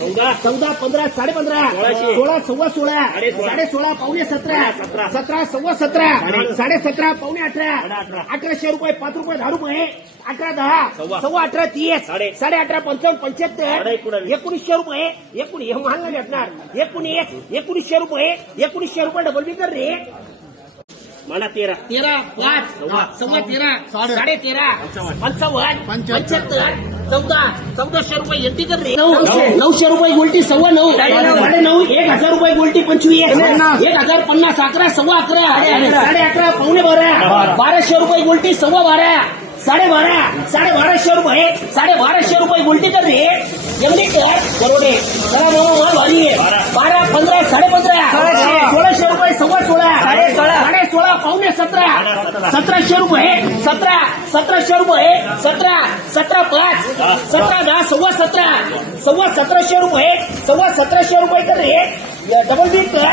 14, 15, 15.5, 16, सव्वा 16, 16.5, पावणे 17, 17, सव्वा 17, 17.5, पावणे 18, 1800 रुपये, 5 रुपये, 10 रुपये, 18, 10, सव्वा 18, 30, 18.5, 55, 75, 1900 रुपये, हे महाग नाही भेटणार, 1900 रुपये, 1900 रुपये डबल बी कर रे. मला 13, 5, सव्वा 13, 13.5, 55, 75, 1400 रुपये एंटी कर रे. 900 रुपये गोल्टी, सव्वा 9, 9.5, 1000 रुपये गोल्टी, 25, 1050, 11, सव्वा 11, 11.5, पावणे 12, 1200 रुपये गोल्टी, सव्वा 12, 12.5 रुपये, 12.5 रुपये गोल्टी कर रे. एवढी कर बरोबर जरा मामा भारी आहे. 12, 15, 15.5, 1600 रुपये, सव्वा 16, 16.5, पावणे 17, 1700 रुपये, 1700 रुपये, 17.5, 17, 10, सव्वा 17, 1700 रुपये, 1700 रुपये कर रे. डबल बी कर